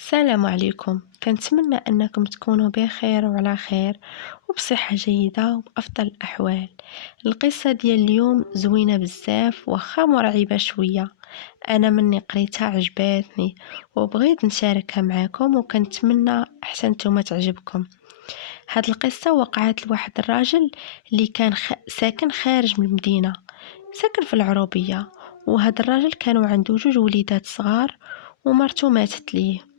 السلام عليكم، كنتمنى أنكم تكونوا بخير وعلى خير وبصحة جيدة وبأفضل الأحوال. القصة ديال اليوم زوينة بزاف وخا مرعبة شوية. أنا مني قريتها عجباتني وبغيت نشاركها معاكم وكنتمنى حتى نتوما تعجبكم. هاد القصة وقعت لواحد الراجل اللي كان ساكن خارج من المدينة، ساكن في العروبية. وهاد الراجل كانوا عنده جوج وليدات صغار ومرته ماتت ليه،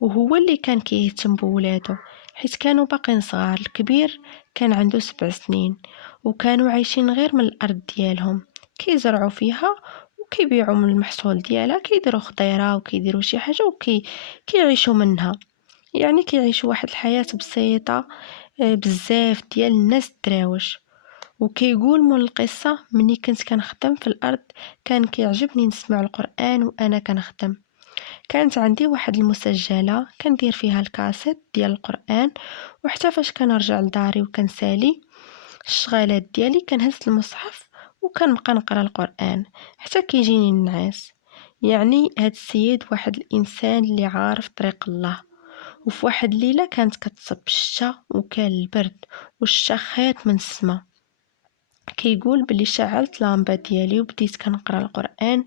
وهو اللي كان كيهتم بولادو حيت كانوا باقين صغار. الكبير كان عنده 7 سنين وكانوا عايشين غير من الارض ديالهم، كيزرعوا فيها وكيبيعوا من المحصول ديالها، كيديروا خضيره وكيديروا شي حاجه كيعيشوا منها. يعني كيعيشوا واحد الحياه بسيطه. بزاف ديال الناس دراوش. وكيقول مول القصه: مني كنت كنخدم في الارض كان كيعجبني نسمع القران وانا كنخدم. كانت عندي واحد المسجله كندير فيها الكاسيت ديال القران، وحتى فاش كنرجع لداري وكنسالي الشغالات ديالي كنهز المصحف وكنبقى نقرا القران حتى كيجيني النعاس. يعني هاد السيد واحد الانسان اللي عارف طريق الله. وفي واحد الليله كانت كتصب الشتا وكان البرد والشتا خيط من السما. كيقول بلي شعلت لامبا ديالي وبديت كنقرا القران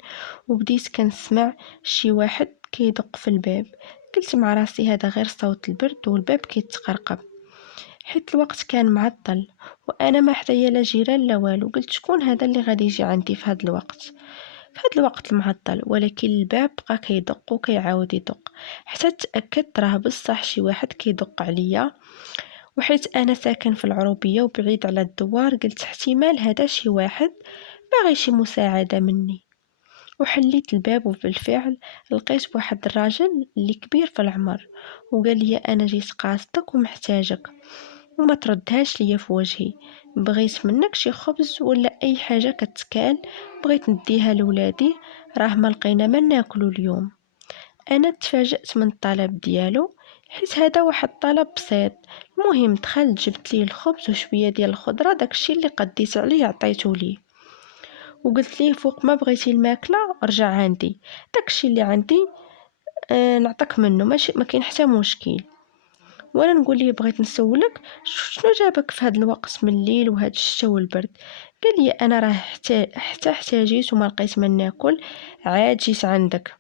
وبديت كنسمع شي واحد كيدق في الباب. قلت مع راسي هذا غير صوت البرد والباب كيتقرقب، حيت الوقت كان معطل وانا ما حدايا لا جيران لا والو. قلت شكون هذا اللي غادي يجي عندي في هذا الوقت، في هذا الوقت المعطل؟ ولكن الباب بقى كيدق وكيعاود يدق حتى تاكدت راه بصح شي واحد كيدق عليا. وحيت انا ساكن في العروبيه وبعيد على الدوار، قلت احتمال هذا شي واحد باغي شي مساعده مني. وحليت الباب وبالفعل لقيت واحد الراجل اللي كبير في العمر، وقال لي: انا جيت قاصدك ومحتاجك وما تردهاش ليا في وجهي. بغيت منك شي خبز ولا اي حاجه كتكال، بغيت نديها لولادي، راه ما لقينا ما ناكلو اليوم. انا تفاجأت من الطلب ديالو، حيت هذا واحد الطلب بسيط. المهم دخلت جبت ليه الخبز وشويه ديال الخضره، داكشي اللي قديت عليه عطيته ليه، وقلت ليه فوق ما بغيتي الماكله رجع عندي، داكشي اللي عندي نعطيك منه، ماشي ما كاين حتى مشكل. وانا نقول ليه بغيت نسولك شنو جابك في هذا الوقت من الليل وهذا الشتا والبرد؟ قال لي: انا راه حتى احتاجيت وما لقيت ما ناكل، عاد جيت عندك.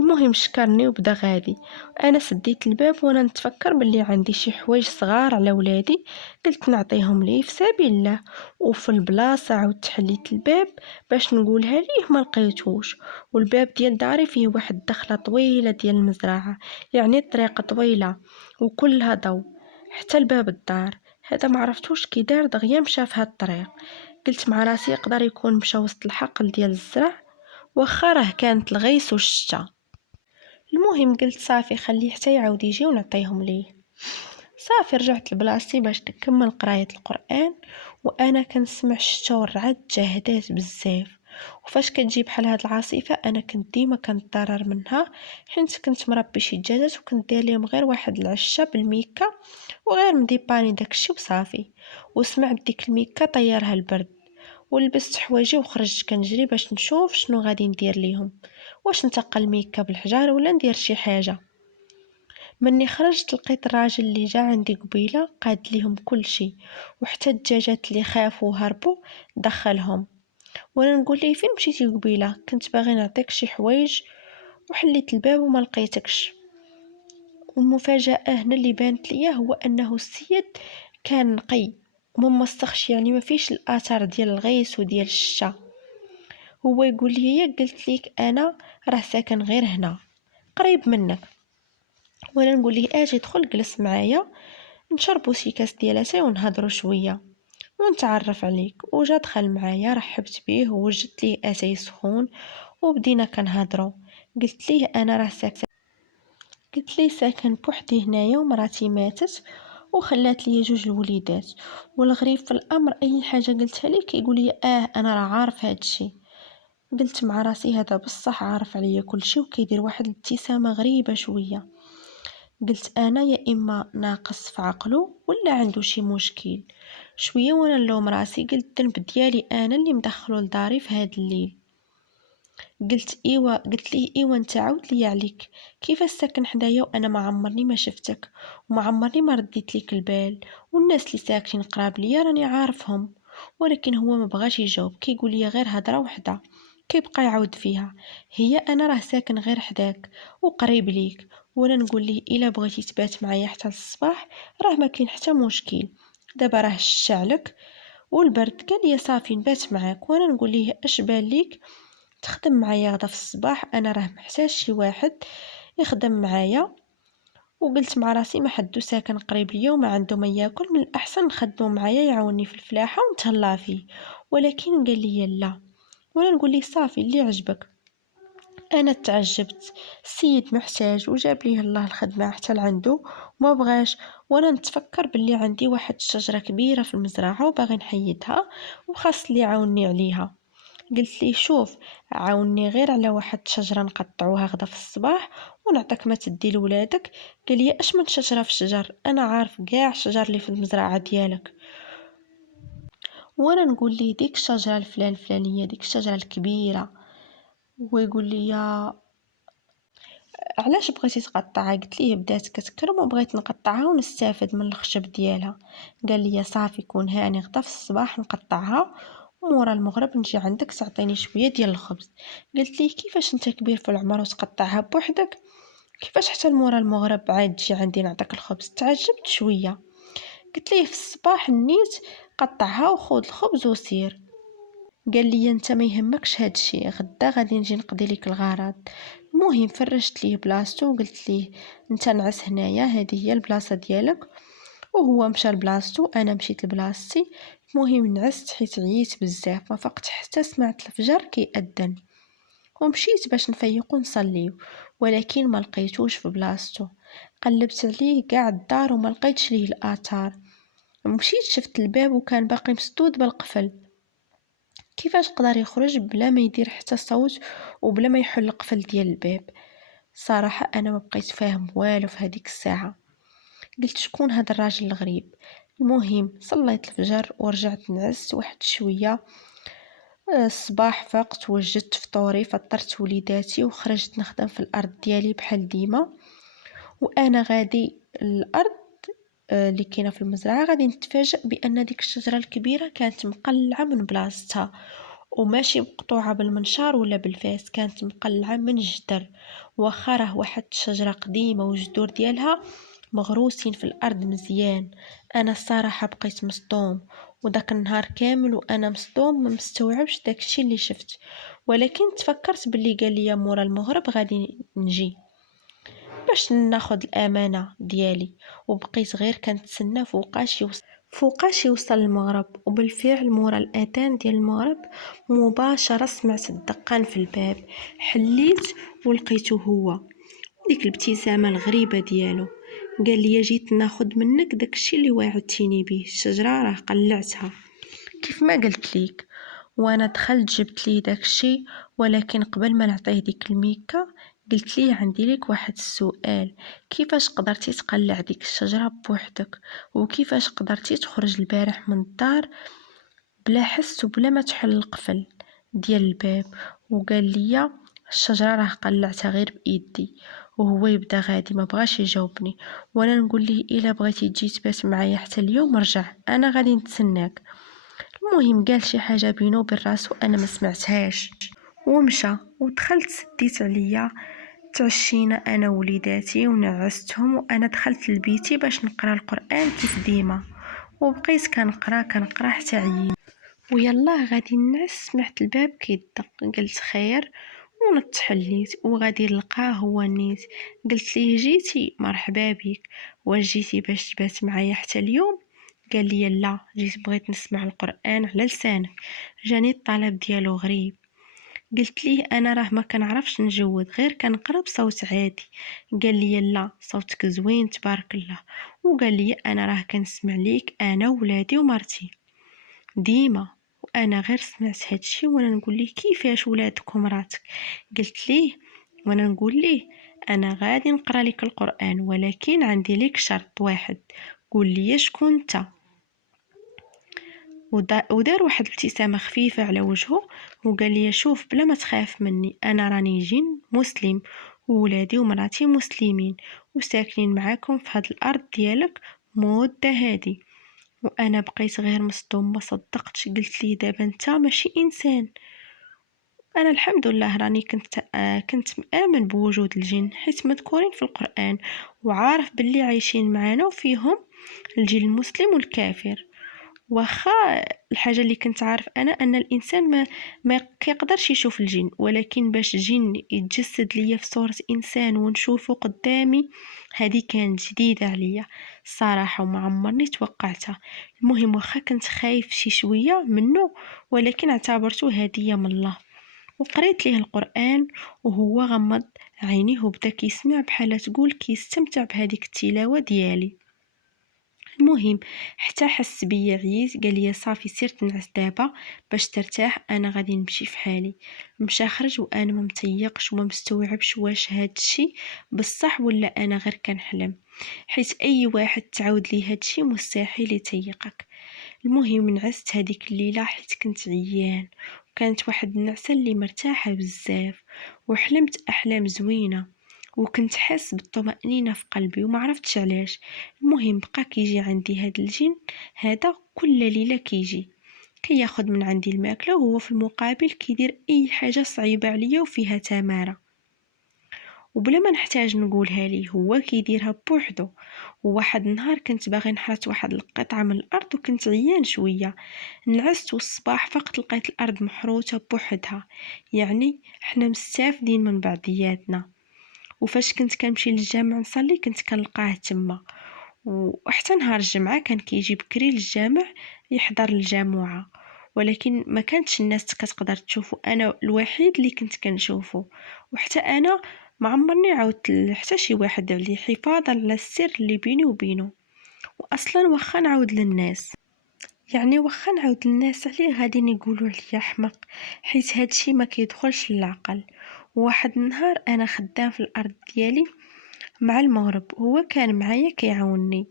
المهم شكرني وبدا غادي. انا سديت الباب وانا نتفكر باللي عندي شي حوايج صغار على ولادي، قلت نعطيهم ليه في سبيل الله. وفي البلاصه عاودت حليت الباب باش نقولها ليه ما لقيتوش. والباب ديال داري فيه واحد الدخله طويله ديال المزرعه، يعني الطريق طويله وكلها ضو حتى لباب الدار. هذا ما عرفتوش كي دار دغيا مشى في هاد الطريق. قلت مع راسي يقدر يكون مشى وسط الحقل ديال الزرع، واخا راه كانت الغيس والشتا. المهم قلت صافي خليه حتى يعاود يجي ونعطيهم ليه. صافي رجعت لبلاصتي باش نكمل قرايه القران، وانا كنسمع الشتا والرعد جاهدات بزاف. وفاش كتجي بحال هاد العاصفه انا كنت ديما كنتضرر منها، حيت كنت مربي شي دجاجات وكنت داير ليهم غير واحد العشه بالميكا وغير مديباني داكشي وصافي. وسمعت ديك الميكا طيرها البرد، ولبست حوايجي وخرجت كنجري باش نشوف شنو غادي ندير ليهم، واش نتقل ميكا بالحجار ولا ندير شي حاجه. مني خرجت لقيت الراجل اللي جا عندي قبيله قاد ليهم كل شيء، وحتى الدجاجات اللي خافوا وهربوا دخلهم. وانا نقول ليه: فين مشيتي قبيله؟ كنت باغي نعطيك شي حوايج وحليت الباب وما لقيتكش. والمفاجاه هنا اللي بانت ليا هو انه السيد كان نقي وممسخش، يعني ما فيش الاثار ديال الغيس وديال الشتا. هو يقول لي: يا قلت ليك انا راه ساكن غير هنا قريب منك. وانا نقول ليه: اجي دخل جلس معايا نشربوا شي كاس ديال اتاي ونهضروا شويه ونتعرف عليك. وجا دخل معايا، رحبت بيه ووجدت ليه اتاي سخون وبدينا كنهضروا. قلت ليه: انا راه ساكن، قلت ليه ساكن بوحدي هنايا ومراتي ماتت وخلات لي جوج الوليدات. والغريب في الامر اي حاجه قلتها ليه كيقول لي: انا راه عارف هادشي. قلت مع راسي هذا بصح عارف عليا كل شيء وكيدير واحد الابتسامه غريبه شويه. قلت انا يا اما ناقص في عقله ولا عنده شي مشكل. شويه وانا نلوم راسي، قلت الذنب ديالي انا اللي مدخله لداري في هذا الليل. قلت ليه ايوا انت عاود لي عليك، كيفاش ساكن حدايا وانا ما عمرني ما شفتك وما عمرني ما رديت ليك البال، والناس اللي ساكنين قراب ليا راني عارفهم. ولكن هو ما بغاش يجاوب، كيقول لي غير هضره وحده، كيبقى يعاود فيها: هي انا راه ساكن غير حداك وقريب ليك. وانا نقول ليه الا بغيتي تبات معايا حتى الصباح راه ما كاين حتى مشكل، دابا راه الشعلك والبرد. قال لي صافي نبات معاك. وانا نقول ليه اش بان ليك تخدم معايا غدا في الصباح، انا راه محتاج شي واحد يخدم معايا. وقلت مع راسي ما حدو ساكن قريب ليا وما عنده ما ياكل، من الاحسن نخدمو معايا يعاوني في الفلاحه ونتهلا فيه. ولكن قال لي لا. وانا نقول ليه صافي اللي عجبك. انا تعجبت، السيد محتاج وجاب ليه الله الخدمه حتى لعندو وما بغاش. وانا نتفكر باللي عندي واحد الشجره كبيره في المزرعه وباغي نحيدها وخاص اللي يعاوني عليها. قلت ليه شوف، عاوني غير على واحد الشجره نقطعوها غدا في الصباح ونعطيك ما تدي لولادك. قال لي اش من شجره في شجر، انا عارف كاع الشجر اللي في المزرعه ديالك. وانا نقول ليه ديك الشجره الفلانيه، ديك الشجره الكبيره. ويقول لي علاش بغيتي تقطعها؟ قلت ليه بدات كتكرم وبغيت نقطعها ونستافد من الخشب ديالها. قال لي صافي كون هاني غدا في الصباح نقطعها ومورا المغرب نجي عندك تعطيني شويه ديال الخبز. قلت ليه كيفاش انت كبير في العمر وتقطعها بوحدك، كيفاش حتى مورا المغرب عاد تجي عندي نعطيك الخبز؟ تعجبت شويه. قلت ليه في الصباح نيت قطعها وخذ الخبز وسير. قال لي انت ما يهمكش هادشي، غدا غادي نجي نقضي لك الغرض. المهم فرشت ليه بلاصتو وقلت ليه انت نعس هنايا، هذه هي البلاصه ديالك. وهو مشى لبلاصتو، انا مشيت لبلاصتي. المهم نعست حيت عييت بزاف، ما فقت حتى سمعت الفجر كيأذن. ومشيت باش نفيق ونصليو، ولكن ما لقيتوش في بلاصتو. قلبت عليه كاع الدار وما لقيتش ليه الاثار. مشيت شفت الباب وكان باقي مسدود بالقفل. كيفاش قدر يخرج بلا ما يدير حتى صوت وبلا ما يحل القفل ديال الباب؟ صراحة انا ما بقيت فاهم والو في هذيك الساعة. قلت شكون هذا الراجل الغريب؟ المهم صليت الفجر ورجعت نعست واحد شوية. الصباح فقت وجدت فطوري، فطرت وليداتي وخرجت نخدم في الارض ديالي بحال ديما. وانا غادي الارض اللي كاينه في المزرعه غادي نتفاجأ بان ديك الشجره الكبيره كانت مقلعه من بلاصتها، وماشي مقطوعه بالمنشار ولا بالفاس، كانت مقلعه من الجدر. واخا راه واحد الشجره قديمه والجذور ديالها مغروسين في الارض مزيان. انا الصراحه بقيت مصدوم، وداك النهار كامل وانا مصدوم ما مستوعبش داكشي اللي شفت. ولكن تفكرت باللي قال لي مورا المغرب غادي نجي باش ناخد الامانه ديالي. وبقيت غير كنتسنى فوقاش يوصل المغرب. وبالفعل مورا الاذان ديال المغرب مباشره سمعت الدقان في الباب. حليت ولقيته هو، ديك الابتسامه الغريبه ديالو. قال لي جيت ناخد منك داكشي اللي وعدتيني به، الشجره راه قلعتها كيف ما قلت ليك. وانا دخلت جبت لي داكشي. ولكن قبل ما نعطيه ديك الميكا قلت ليه عندي ليك واحد السؤال: كيفاش قدرتي تقلع ديك الشجرة بوحدك؟ وكيفاش قدرتي تخرج البارح من الدار بلا حس وبلا ما تحل القفل ديال الباب؟ وقال لي الشجرة راه قلعتها غير بإيدي. وهو يبدا غادي ما بغاش يجاوبني. وانا نقول ليه الا بغيتي تجي تبات معايا حتى اليوم رجع، انا غادي نتسناك. المهم قال شي حاجه بينه وبين راسو انا ما سمعتهاش ومشى. ودخلت سديت عليا، تعشينا انا وليداتي ونعستهم. وانا دخلت لبيتي باش نقرا القران كيف ديما، وبقيت كنقرا حتى عييت. ويلا غادي نعس سمعت الباب كيدق. قلت خير ونتحليت وغادي نلقاه هو نيت. قلت ليه جيتي؟ مرحبا بك، واش جيتي باش تبات معايا حتى اليوم؟ قال لي لا، جيت بغيت نسمع القرآن على لسانك. جاني الطلب ديالو غريب. قلت ليه انا راه ما كنعرفش نجود، غير كنقرا بصوت عادي. قال لي لا، صوتك زوين تبارك الله. وقال لي انا راه كنسمع ليك انا وولادي ومرتي ديما. وانا غير سمعت هادشي وانا نقول ليه كيفاش ولادك ومراتك؟ قلت ليه وانا نقول ليه انا غادي نقرا لك القرآن، ولكن عندي لك شرط واحد، قول لي شكون انت. ودار واحد الابتسامة خفيفة على وجهه وقال لي شوف بلا ما تخاف مني، أنا راني جن مسلم وولادي ومراتي مسلمين وساكنين معاكم في هاد الأرض ديالك مدة هادي. وأنا بقيت غير مصدوم، ما صدقتش. قلت لي دابا انت ماشي إنسان؟ أنا الحمد لله راني كنت مآمن بوجود الجن حيت مذكورين في القرآن، وعارف باللي عايشين معانا وفيهم الجن المسلم والكافر. واخا الحاجه اللي كنت عارف انا ان الانسان ما كيقدرش يشوف الجن، ولكن باش جن يتجسد ليا في صوره انسان ونشوفه قدامي، هذه كانت جديده عليا الصراحه وما عمرني توقعتها. المهم واخا كنت خايف شي شويه منه، ولكن اعتبرته هديه من الله. وقريت ليه القرآن وهو غمض عينيه وبدا كيسمع بحال تقول كيستمتع بهذيك التلاوة ديالي. المهم حتى حس بيا عييت، قال لي صافي سير تنعس دابا باش ترتاح، انا غادي نمشي في حالي. مشى خرج وانا ما متيقش وما مستوعبش واش هادشي بصح ولا انا غير كنحلم، حيت اي واحد تعاود لي هادشي مستحيل يتيقك. المهم نعست هذيك الليله حيت كنت عيان، وكانت واحد النعسه اللي مرتاحه بزاف، وحلمت احلام زوينه وكنت حاس بالطمأنينة في قلبي وما عرفتش علاش. المهم بقى كيجي عندي هاد الجن هذا كل ليلة كيجي كياخد من عندي الماكلة، وهو في المقابل كيدير اي حاجة صعيبة عليا وفيها تمارة وبلا ما نحتاج نقولها ليه هو كيديرها بوحدو. وواحد النهار كنت باغي نحرت واحد القطعة من الارض وكنت عيان شوية، نعست والصباح فقط لقيت الارض محروتة بوحدها. يعني حنا مستافدين من بعضياتنا. وفاش كنت كنمشي للجامع نصلي كنت كنلقاه تما، وحتى نهار الجمعة كان كيجي بكري للجامع يحضر الجامعة، ولكن ما كانتش الناس كتقدر تشوفه، انا الوحيد اللي كنت كنشوفه. وحتى انا ما عمرني عاودت حتى شي واحد عليه حفاظا على السر اللي بيني وبينه. واصلا واخا نعاود للناس، يعني واخا نعاود للناس عليه غادي يقولوا عليا حمق، حيت هادشي ما كيدخلش للعقل. واحد النهار انا خدام في الارض ديالي مع المغرب، هو كان معايا كيعاونني،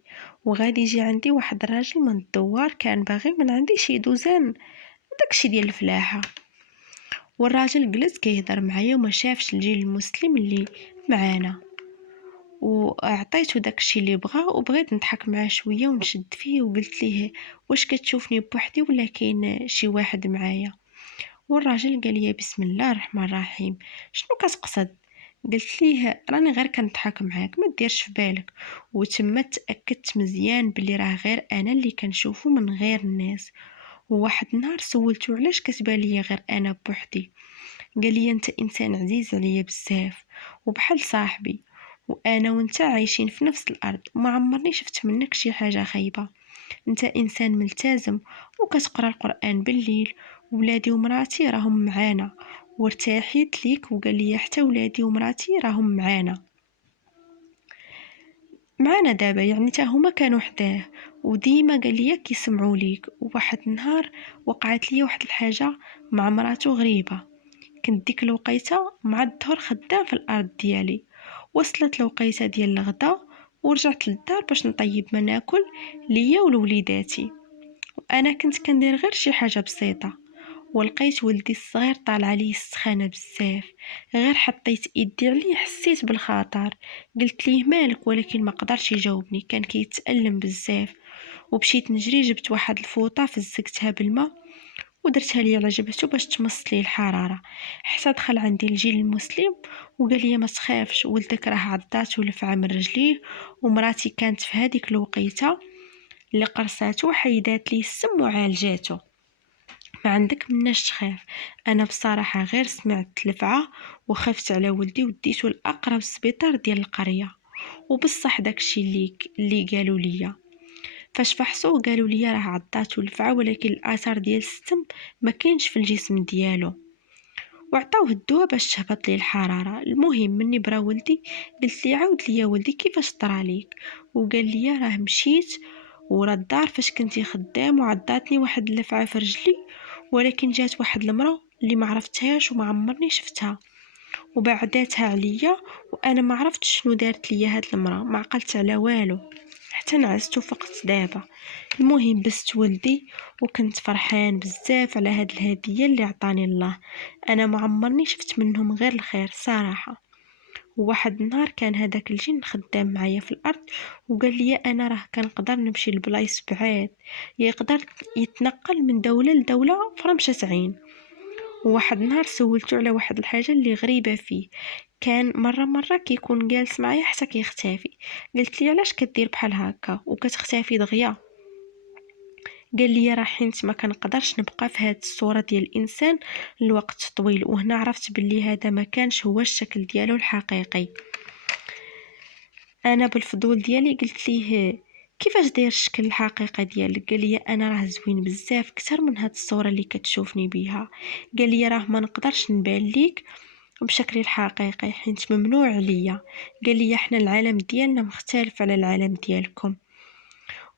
وغادي يجي عندي واحد الراجل من الدوار كان باغي من عندي شي دوزان داكشي ديال الفلاحه. والراجل جلس كيهضر معايا وما شافش الجيل المسلم اللي معانا، وعطيته داكشي اللي بغا وبغيت نضحك معاه شويه ونشد فيه وقلت ليه واش كتشوفني بوحدي ولا كاين شي واحد معايا؟ والراجل قال لي بسم الله الرحمن الرحيم، شنو كتقصد؟ قلت ليه راني غير كنضحك معاك ما ديرش في بالك. وتما تاكدت مزيان بلي راه غير انا اللي كنشوفه من غير الناس. وواحد النهار سولته علاش كتبان ليا غير انا بوحدي؟ قال لي انت انسان عزيز عليا بزاف وبحال صاحبي، وانا وانت عايشين في نفس الارض وما عمرني شفت منك شي حاجه خايبه. انت انسان ملتزم وكتقرا القران بالليل، ولادي ومراتي راهم معانا. وارتاحيت ليك وقال لي حتى ولادي ومراتي راهم معانا دابا، يعني تا هما كانوا حداه وديما قال لي كيسمعوا ليك. وواحد النهار وقعت لي واحد الحاجه مع مراته غريبه. كنت ديك الوقيته مع الظهر خدام في الارض ديالي، وصلت الوقيته ديال الغدا ورجعت للدار باش نطيب ما ناكل ليا ولوليداتي. وانا كنت كندير غير شي حاجه بسيطه، ولقيت ولدي الصغير طالع عليه السخانه بزاف. غير حطيت ايدي عليه حسيت بالخطر، قلت ليه مالك، ولكن ما قدرش يجاوبني، كان كيتألم بزاف. ومشيت نجري جبت واحد الفوطه فزقتها بالماء ودرتها لي على جبهته باش تمص لي الحراره. حتى دخل عندي الجيل المسلم وقال لي ما تخافش، ولدك راه عضات ولفعه من رجليه، ومراتي كانت في هذيك الوقيته اللي قرصاتو حيدات لي السم وعالجاتو، ما عندك مناش تخاف. انا بصراحه غير سمعت لفعه وخفت على ولدي وديته لاقرب سبيطار ديال القريه. وبصح داكشي اللي قالوا لي فاش فحصوا قالوا لي راه عضاتو لفعه، ولكن الاثار ديال السم ما كاينش في الجسم ديالو، وعطاوه الدواء باش تهبط ليه الحراره. المهم مني برا ولدي قلت لي عاود لي يا ولدي كيفاش طرا ليك؟ وقال لي راه مشيت ورا الدار فاش كنتي خدام وعضاتني واحد اللفعه في رجلي، ولكن جات واحد المراه اللي ما عرفتهاش وما عمرني شفتها وبعداتها عليا، وانا ما عرفتش شنو دارت لي هاد المراه، ما عقلت على والو. حتى نعست وفقت دابا. المهم بست ولدي وكنت فرحان بزاف على هاد الهدية اللي عطاني الله. انا ما عمرني شفت منهم غير الخير صراحة. وواحد النهار كان هذاك الجن خدام معايا في الارض وقال لي انا راه كنقدر نمشي لبلايص بعاد، يقدر يتنقل من دولة لدولة فرمشة عين. وواحد النهار سولته على واحد الحاجة اللي غريبة فيه، كان مرة كيكون جالس معايا حتى كيختفي. قلت لي علاش كدير بحال هكا وكتختفي دغيا؟ قال لي راه حيت ما كنقدرش نبقى في هاد الصورة ديال الانسان لوقت طويل. وهنا عرفت باللي هذا ما كانش هو الشكل ديالو الحقيقي. انا بالفضول ديالي قلت ليه كيفاش داير الشكل الحقيقي ديالك؟ قال لي انا راه زوين بزاف اكثر من هاد الصورة اللي كتشوفني بها. قال لي راه ما نقدرش نبان ليك بشكلي الحقيقي حيت ممنوع عليا. قال لي احنا العالم ديالنا مختلف على العالم ديالكم.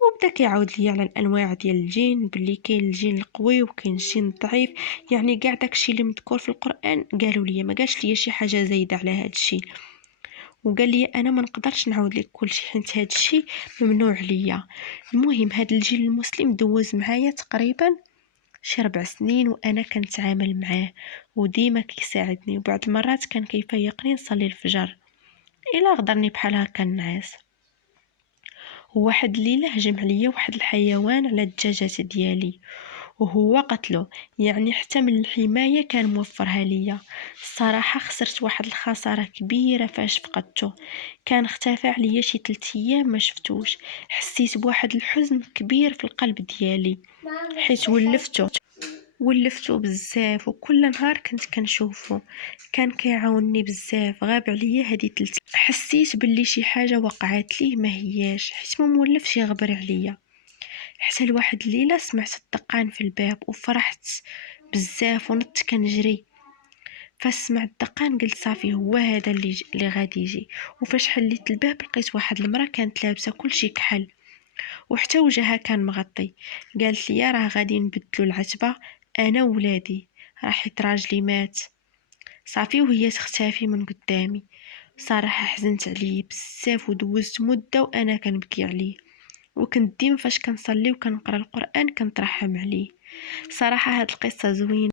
وبدا كيعاود لي على الانواع ديال الجن، باللي كاين الجن القوي وكاين الجن الضعيف، يعني كاع داكشي اللي مذكور في القران قالوا لي، ما قالش لي شي حاجه زايده على هذا الشيء. وقال لي انا ما نقدرش نعاود لك كل شيء حيت هذا الشيء ممنوع عليا. المهم هذا الجن المسلم دوز معايا تقريبا شي 4 سنين وانا كنتعامل معاه وديما كيساعدني، وبعض المرات كان كيفيقني نصلي الفجر الا غدرني بحال هكا النعاس. وواحد الليله هجم عليا واحد الحيوان على الدجاجات ديالي وهو قتله، يعني حتى من الحمايه كان موفرها ليا. الصراحه خسرت واحد الخساره كبيره فاش فقدته، كان اختفى عليا شي 3 ايام ما شفتوش. حسيت بواحد الحزن كبير في القلب ديالي حيت ولفته بزاف وكل نهار كنت كنشوفه، كان كيعاونني بزاف. غاب عليا هذه 3. حسيت باللي شي حاجه وقعت ليه ما هياش حيت ما مولفش يغبر عليا. حتى لواحد الليله سمعت الدقان في الباب وفرحت بزاف ونط كنجري. فاش سمعت الدقان قلت صافي هو هذا اللي غادي يجي. وفاش حليت الباب لقيت واحد المراه كانت لابسه كلشي كحل وحتى وجهها كان مغطي. قالت لي راه غادي نبدلو العتبه انا وولادي، راه حيت راجلي مات. صافي وهي تختفي من قدامي. صراحه حزنت عليه بزاف ودوزت مده وانا كنبكي عليه، وكنت ديما فاش كنصلي وكنقرا القران كنترحم عليه. صراحه هاد القصه زوينه.